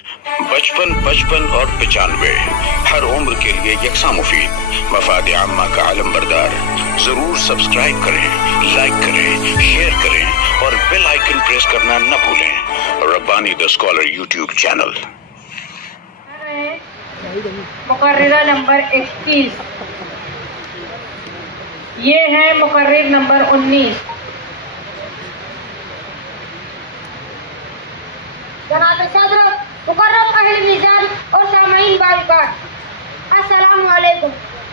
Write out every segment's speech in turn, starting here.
55 55 اور 95 ہر عمر کے لیے یکساں مفید، مفاد عامہ کا علم بردار۔ ضرور سبسکرائب کریں، لائک کریں، شیئر کریں اور بیل آئیکن پریس کرنا نہ بھولیں۔ ربانی دا اسکالر یوٹیوب چینل۔ مقررہ نمبر 21، یہ ہے مقرر نمبر 19۔ جناب صدر، مکرم اہل میزان اور سامعین بارکات، السلام علیکم۔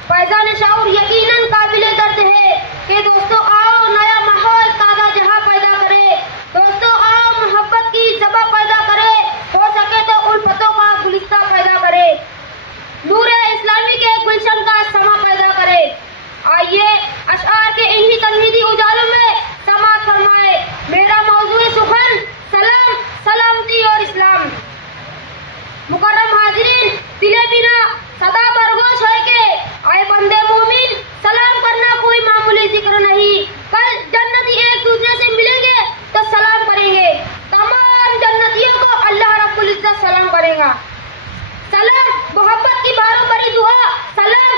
فیضان شعور یقیناً قابل درد ہے کہ دوستو آؤ نیا ماحول تازہ جہاں پیدا کرے، دوستو آؤ محبت کی زبا پیدا کرے، ہو سکے تو الفتوں کا گلستہ پیدا کرے، نور اسلامی کے گلشن کا سما پیدا کرے۔ آئیے اشعار کے انہی تنہیدی اجالوں میں سماعت فرمائے میرا موضوع سخن سلام، سلامتی اور اسلام۔ مکرم حاضرین، دلے بنا صدا برگوش ہے کہ آئے بندے مومن، سلام کرنا کوئی معمولی ذکر نہیں۔ کل جنتی ایک دوسرے سے ملیں گے تو سلام کریں گے، تمام جنتیوں کو اللہ رب العزت سلام کرے گا۔ سلام محبت کی باروں بری دعا، سلام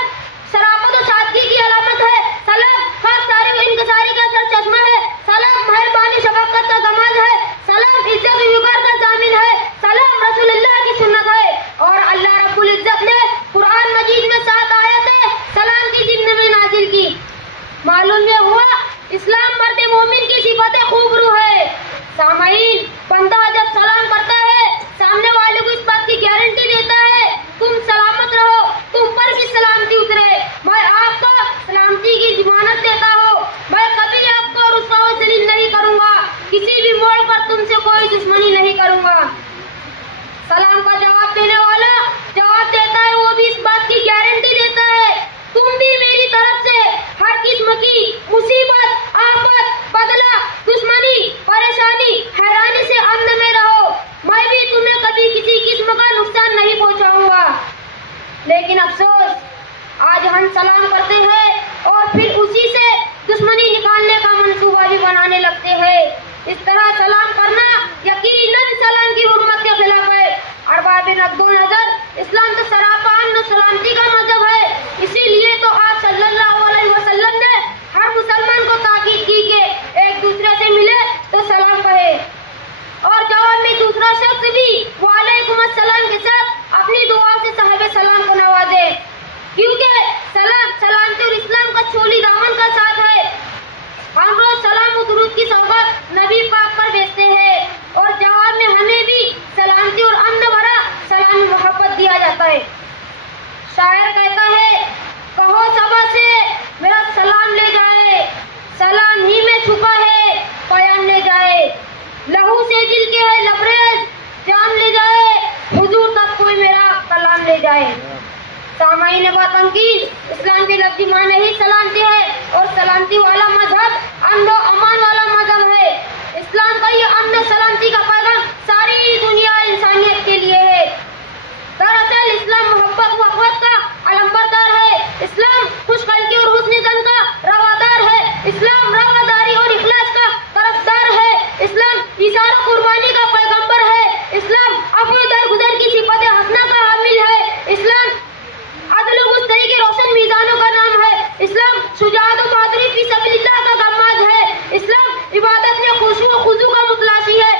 شرافت و سادگی کی علامت ہے، سلام خاص تعریف و انکساری کا سر چشمہ ہے، سلام مہربانی شفقت کا گماز ہے، سلام عزت و وقار کا ضامن ہے، سلام رسول اللہ کی سنت ہے۔ اور اللہ رب العزت نے قرآن مجید میں 7 آیتیں سلام کی ضمن میں نازل کی۔ معلوم یہ ہوا اسلام مرد مومن کی صفت خوبرو ہے۔ سامعین، بندہ جب سلام کرتا ہے سامنے والے کو اس بات کی گارنٹی دیتا ہے تم سلامت رہو، تم پر بھی سلامتی اترے، میں آپ کو سلامتی کی ضمانت دیتا ہوں، میں کبھی آپ کو رسوا و ذلیل نہیں کروں گا، کسی بھی موڑ پر تم سے کوئی دشمنی نہیں کروں گا۔ سلام کا جواب دینے والا جواب دیتا ہے، وہ بھی اس بات کی گارنٹی دیتا ہے تم بھی میری طرف سے ہر قسم کی مصیبت، آفت، بدلہ، دشمنی، پریشانی، حیرانی سے امن میں رہو، میں بھی تمہیں کبھی کسی قسم کا نقصان نہیں پہنچاؤں گا۔ لیکن افسوس آج ہم سلام کرتے ہیں اور پھر اسی سے دشمنی نکالنے کا منصوبہ بھی بنانے لگتے ہیں۔ اس طرح سلام کرنا یقیناً سلام کی حرمت کے خلاف ہے۔ ارباب نقد و نظر، اسلام تو سراپا امن و سلامتی کا مذہب ہے، اسی لیے تو آپ صلی اللہ علیہ وسلم نے ہر مسلمان کو تاکید کی کہ ایک دوسرے سے ملے تو سلام کہے، اور جواب میں دوسرا شخص بھی وعلیکم السلام کے ساتھ اپنی دعا سے صاحب سلام کو نوازے، کیونکہ سلام سلامتی اور اسلام کا چولی دامن کا ساتھ ہے۔ ہم روز سلام و درود کی سوغات نبی پاک پر بھیجتے ہیں اور جواب میں ہمیں بھی سلامتی اور امن بھرا سلام محبت دیا جاتا ہے۔ شاعر کہتا ہے، کہو صبا سے میرا سلام لے جائے، سلام ہی میں چھپا ہے پیام لے جائے، لہو سے دل کے ہے لبریز جام لے جائے، حضور تک کوئی میرا کلام لے جائے۔ سامعین باتنقید، اسلام کے لفظی معنی ہی سلامتی ہے اور سلامتی والا مذہب امن و امان والا مذہب ہے۔ اسلام کا یہ امن و سلامتی کا پیغام ساری دنیا انسانیت کے لیے ہے۔ دراصل اسلام محبت و اخوت کا علمبردار ہے، اسلام خوش خلقی اور حسن زن کا روادار ہے، اسلام رواداری اور اخلاص کا طرفدار ہے، اسلام ایثار و قربانی کا پیغمبر ہے، اسلام عفو درگزر کی صفت حسنہ کا حامل ہے، اسلام عدل و مستحی کے روشن میزانوں کا نام ہے، اسلام شجاعت و بہادری فی سبیل اللہ کا غماز ہے، اسلام عبادت میں خشوع و خضوع کا متلاشی ہے،